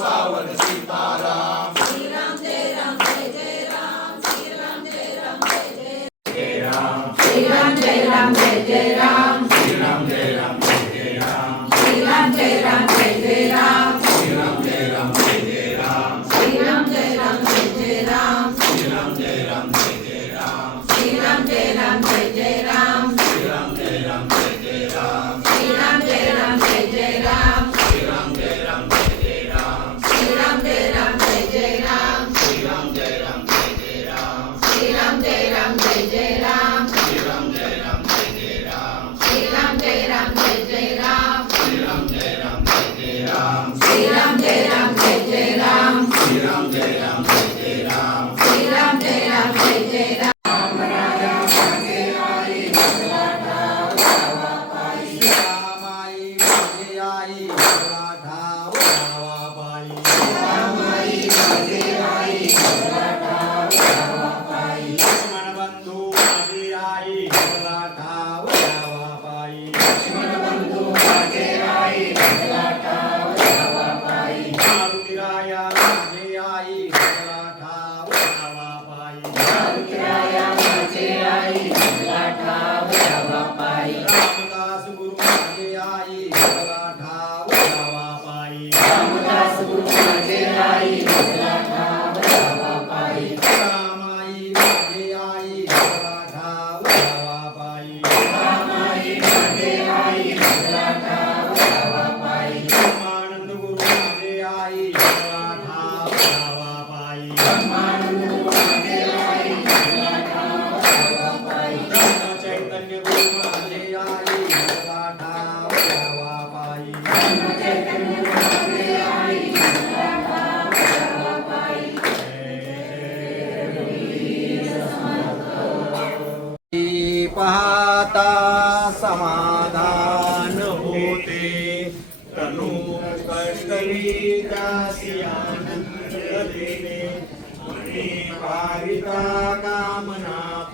power to see power. Lord. पहाता समाधान होते। तनु कष्ट देने। कामना